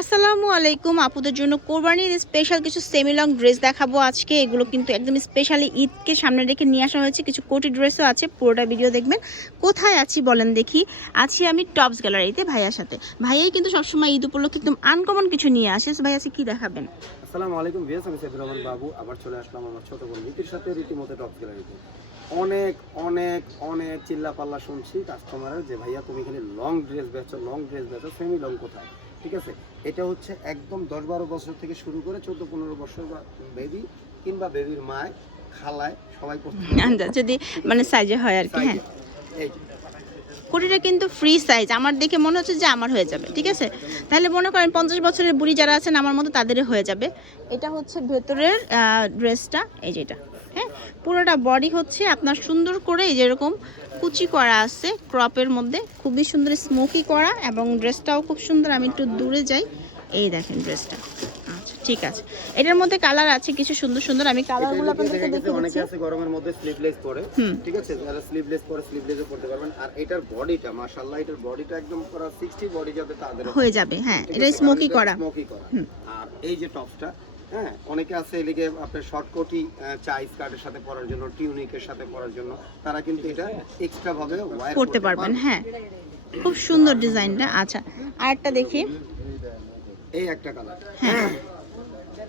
আসসালামু আলাইকুম আপুদের জন্য কোরবানির স্পেশাল কিছু সেমি লং ড্রেস দেখাবো আজকে। এগুলো কিন্তু একদম স্পেশালি ঈদকে সামনে রেখে নিয়ে আসা হয়েছে। কিছু কোটি ড্রেসও আছে, পুরোটা ভিডিও দেখবেন। কোথায় আছি বলেন দেখি? আছি আমি টপস গ্যালারিতে ভাইয়ার সাথে। ভাইয়াই কিন্তু সবসময় ঈদ উপলক্ষে একদম আনকমন কিছু নিয়ে আসে। ভাই আছে কি দেখাবেন? আসসালামু আলাইকুম ভিউয়ার্স, আমি সাইদুর রহমান বাবু আবার চলে আসলাম আমার ছোট বোন রীতির সাথে রীতিমতো টপস গ্যালারিতে। অনেক অনেক অনেক চিল্লা পাল্লা শুনছি কাস্টমারের যে ভাইয়া তুমি এখানে লং ড্রেস বেচো সেমি লং কোথায়? ঠিক আছে, এটা হচ্ছে একদম 10-12 বছর থেকে শুরু করে 14-15 বছর বা বেবি কিংবা বেবির মায় খালায় সবাই পড়তে যদি মানে সাইজে হয় আর কি। হ্যাঁ, এই কোটিটা কিন্তু ফ্রি সাইজ, আমার দেখে মনে হচ্ছে যে আমার হয়ে যাবে। ঠিক আছে, তাহলে মনে করেন 50 বছরের বুড়ি যারা আছেন আমার মতো তাদেরও হয়ে যাবে। এটা হচ্ছে ভেতরের ড্রেসটা, এই যেটা। হ্যাঁ, পুরোটা বডি হচ্ছে আপনার সুন্দর করে এই যেরকম কুচি করা আছে ক্রপের মধ্যে, খুবই সুন্দর স্মোকি করা, এবং ড্রেসটাও খুব সুন্দর। আমি একটু দূরে যাই, এই দেখেন ড্রেসটা। আচ্ছা ঠিক আছে, এটার মধ্যে কালার আছে কিছু সুন্দর সুন্দর। আমি কালারগুলো আপনাদেরকে দেখিয়ে অনেকে আছে গরমের মধ্যে স্লিভলেস পরে, ঠিক আছে, যারা স্লিভলেস পরে স্লিভলেসও পরতে পারবেন। আর এটার বডিটা মাশাআল্লাহ, এটার বডিটা একদম পুরো 60 বডি যাবে তাদের হয়ে যাবে। হ্যাঁ, এটা স্মোকি করা। আর এই যে টপসটা, হ্যাঁ, অনেকে আছে এদিকে আপনার শর্ট কোটি চাই স্কার্টের সাথে পরার জন্য, টিউনিকের সাথে পরার জন্য, তারা কিন্তু এটা এক্সট্রা ভাবে ওয়্যার করতে পারবেন। হ্যাঁ, খুব সুন্দর ডিজাইনটা। আচ্ছা, আরেকটা দেখি, এই একটা কালার। হ্যাঁ,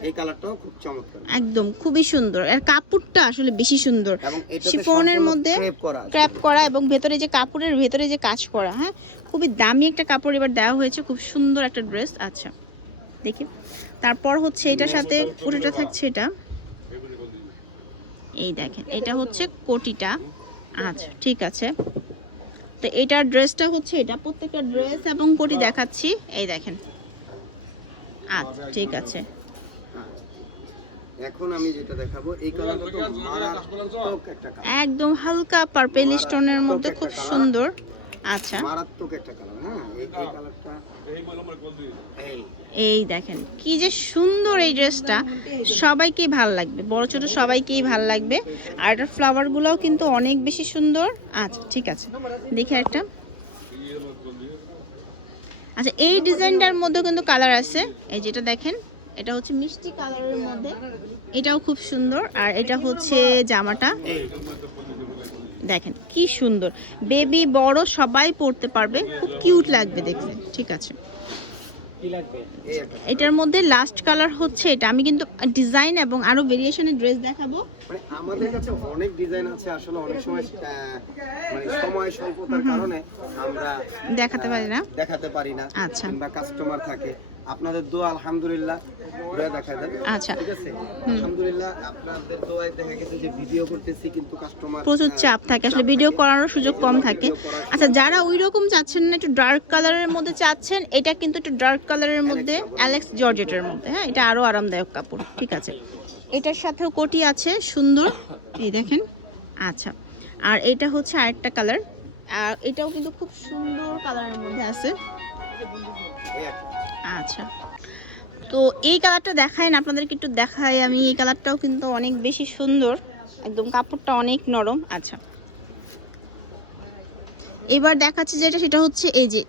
এই কালারটাও খুব চমৎকার, একদম খুবই সুন্দর। আর কাপড়টা আসলে বেশি সুন্দর, এবং এটাতে শিফনের মধ্যে ক্র্যাপ করা, এবং ভেতরে যে কাপড়ের ভেতরে যে কাজ করা। হ্যাঁ, খুবই দামি একটা কাপড় এবার দেওয়া হয়েছে, খুব সুন্দর একটা ড্রেস। আচ্ছা দেখি, তারপর হচ্ছে এটার সাথে কোটিটা থাকছে, এটা এই দেখেন, এটা হচ্ছে কোটিটা। আচ্ছা ঠিক আছে, তো এটার ড্রেসটা হচ্ছে এটা, প্রত্যেকটা ড্রেস এবং কোটি দেখাচ্ছি, এই দেখেন। আচ্ছা ঠিক আছে, এখন আমি যেটা দেখাবো এই কালারটা তো মারাত্মক একটা কালার, একদম হালকা পার্পল স্টোনের মধ্যে, খুব সুন্দর। আচ্ছা, মারাত্মক একটা কালার। হ্যাঁ, এই কালারটা, এই দেখেন কি যে সুন্দর এই ড্রেসটা, সবাইকেই ভালো লাগবে, বড় ছোট সবাইকেই ভালো লাগবে। আর এটার ফ্লাওয়ারগুলোও কিন্তু অনেক বেশি সুন্দর। আচ্ছা ঠিক আছে, দেখি একটা। আচ্ছা, এই ডিজাইনটার মধ্যে কিন্তু কালার আছে, এই যেটা দেখেন, এটা হচ্ছে মিষ্টি কালারের মধ্যে, এটাও খুব সুন্দর। আর এটা হচ্ছে জামাটা, দেখেন কি সুন্দর, বেবি বড় সবাই পরতে পারবে, খুব কিউট লাগবে দেখতে। ঠিক আছে, এটার মধ্যে লাস্ট কালার হচ্ছে এটা। আমি কিন্তু ডিজাইন এবং আরো ভেরিয়েশনের ড্রেস দেখাবো। মানে আমাদের কাছে অনেক ডিজাইন আছে, আসলে অনেক সময় মানে সময় স্বল্পতার কারণে আমরা দেখাতে পারি না। আচ্ছা, কিংবা কাস্টমার থাকে, আপনাদের দোয়া আলহামদুলিল্লাহ দোয়া দেখা দেন। আচ্ছা ঠিক আছে, আলহামদুলিল্লাহ আপনাদের দোয়ায় দেখা গেছে যে ভিডিও করতেছি, কিন্তু কাস্টমার প্রচুর চাপ থাকে, আসলে ভিডিও করানোর সুযোগ কম থাকে। আচ্ছা, যারা ওই রকম চাচ্ছেন না, একটু ডার্ক কালারের মধ্যে চাচ্ছেন, এটা কিন্তু একটু ডার্ক কালারের মধ্যে, অ্যালেক্স জর্জেটের মধ্যে। হ্যাঁ, এটা আরো আরামদায়ক কাপড়। ঠিক আছে, এটার সাথেও কোটি আছে সুন্দর, এই দেখেন। আচ্ছা, আর এটা হচ্ছে আরেকটা কালার, আর এটাও কিন্তু খুব সুন্দর কালারের মধ্যে আছে। আচ্ছা, তো এই কালারটা দেখায় না আপনাদেরকে, একটু দেখাই আমি। এই কালারটাও কিন্তু অনেক বেশি সুন্দর, একদম কাপড়টা অনেক নরম। আচ্ছা, এবার দেখাচ্ছি যেটা, সেটা হচ্ছে এই যে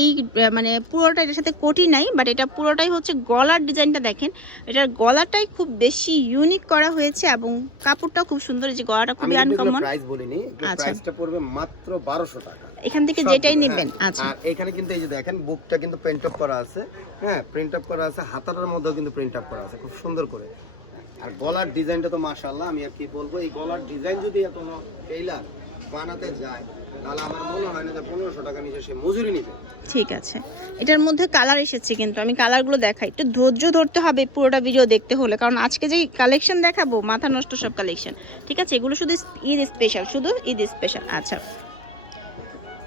এই মানে পুরোটা এটার সাথে কোটি নাই, বাট এটা পুরোটাই হচ্ছে গলার ডিজাইনটা দেখেন, এটার গলাটাই খুব বেশি ইউনিক করা হয়েছে, এবং কাপড়টাও খুব সুন্দর। এই যে গলাটা খুবই আনকমন। প্রাইস বলিনি, প্রাইসটা পড়বে মাত্র 1200 টাকা এখান থেকে যেটাই নেবেন। আচ্ছা, আর এখানে কিন্তু এই যে দেখেন বুকটা কিন্তু প্রিন্ট আপ করা আছে। হ্যাঁ, প্রিন্ট আপ করা আছে, হাতাটার মধ্যেও কিন্তু প্রিন্ট আপ করা আছে খুব সুন্দর করে। আর গলার ডিজাইনটা তো মাশাআল্লাহ, আমি আর কি বলবো, এই গলার ডিজাইন যদি কোনো টেইলার বানাতে যায় তাহলে আমার মনে হয় না যে 1500 টাকা নিচে সে মজুরি নিবে। ঠিক আছে, এটার মধ্যে কালার এসেছে, কিন্তু আমি কালারগুলো দেখাই, একটু ধৈর্য ধরতে হবে পুরোটা ভিডিও দেখতে হলে, কারণ আজকে যে কালেকশন দেখাবো মাথা নষ্ট সব কালেকশন। ঠিক আছে, এগুলো শুধু ঈদ স্পেশাল, শুধু ঈদ স্পেশাল। আচ্ছা,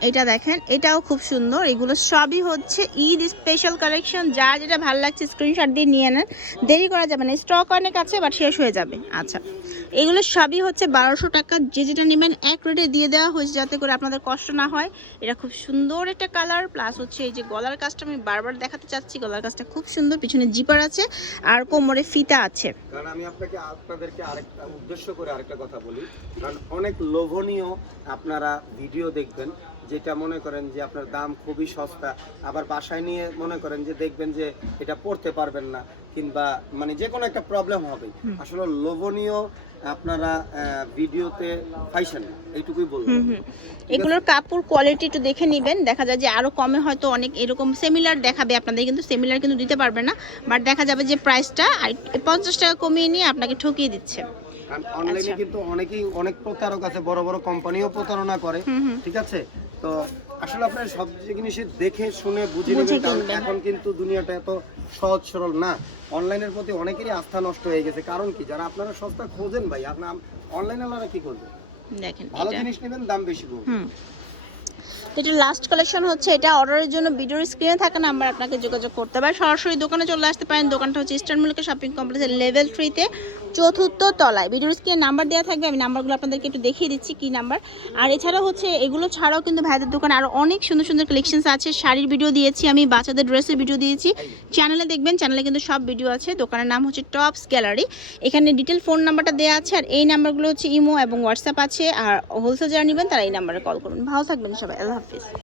এটা দেখেন, এটাও খুব সুন্দর। এগুলো সবই হচ্ছে ঈদ স্পেশাল কালেকশন, যা যেটা ভালো লাগছে স্ক্রিনশট দিয়ে নিয়ে নেন, দেরি করা যাবে না, স্টক অনেক আছে বাট শেষ হয়ে যাবে। আচ্ছা, এগুলো সবই হচ্ছে 1200 টাকা, যে যেটা নেবেন এক রেটে দিয়ে দেওয়া হয়েছে, যাতে করে আপনাদের কষ্ট না হয়। এটা খুব সুন্দর একটা কালার, প্লাস হচ্ছে এই যে গলার কাজটা আমি বারবার দেখাতে চাচ্ছি, গলার কাজটা খুব সুন্দর, পিছনে জিপার আছে আর কোমরে ফিতা আছে। কারণ আমি আপনাদেরকে আরেকটা উদ্দেশ্য করে আরেকটা কথা বলি, কারণ অনেক লোভনীয় আপনারা ভিডিও দেখবেন, যেটা মনে করেন যে আপনার দাম খুবই সস্তা, আবার বাসায় নিয়ে মনে করেন যে দেখবেন যে এটা পড়তে পারবেন না, কিংবা মানে যে কোনো একটা প্রবলেম হবে। আসলে লোভনীয় আপনারা ভিডিওতে পাইছেন, এইটুকুই বলবো। এগুলোর কাপড় কোয়ালিটি একটু দেখে নেবেন, দেখা যায় যে আরো কমে হয়তো অনেক এরকম সিমিলার দেখাবে আপনাদের, কিন্তু সিমিলার কিন্তু দিতে পারবে না, বাট দেখা যাবে যে প্রাইসটা 50 টাকা কমিয়ে নিয়ে আপনাকে ঠকিয়ে দিচ্ছে। অনলাইনে কিন্তু অনেকেই অনেক প্রতারক আছে, বড় বড় কোম্পানিও প্রতারণা করে, ঠিক আছে? তো আসলে আপনার সব জিনিস দেখে শুনে বুঝে নেবেন, কারণ এখন কিন্তু দুনিয়াটা এত সহজ সরল না। অনলাইনের প্রতি অনেকেরই আস্থা নষ্ট হয়ে গেছে। কারণ কি, যারা আপনারা সস্তা খোঁজেন ভাই, আপনার অনলাইনে আপনারা কি করবেন, দেখেন ভালো জিনিস নেবেন, দাম বেশি পড়বে। এটা লাস্ট কালেকশন হচ্ছে। এটা অর্ডারের জন্য ভিডিওর স্ক্রিনে থাকা নাম্বার আপনাকে যোগাযোগ করতে পারে, সরাসরি দোকানে চলে আসতে পারেন। দোকানটা হচ্ছে ইস্টার্ন মল্লিকা শপিং কমপ্লেক্সের লেভেল 3-তে 4র্থ তলায়। ভিডিওর স্ক্রিনে নাম্বার দেওয়া থাকবে, আমি নাম্বারগুলো আপনাদেরকে একটু দেখিয়ে দিচ্ছি কি নাম্বার। আর এছাড়া হচ্ছে এগুলো ছাড়াও কিন্তু ভাইদের দোকানে আরও অনেক সুন্দর সুন্দর কালেকশনস আছে। শাড়ির ভিডিও দিয়েছি আমি, বাচ্চাদের ড্রেসের ভিডিও দিয়েছি, চ্যানেলে দেখবেন, চ্যানেলে কিন্তু সব ভিডিও আছে। দোকানের নাম হচ্ছে টপস গ্যালারি। এখানে ডিটেল ফোন নাম্বারটা দেওয়া আছে, আর এই নাম্বারগুলো হচ্ছে ইমো এবং হোয়াটসঅ্যাপ আছে। আর হোলসেল যারা নেবেন তারা এই নাম্বারে কল করুন। ভালো থাকবেন সবাই, আল্লাহ হাফিজ।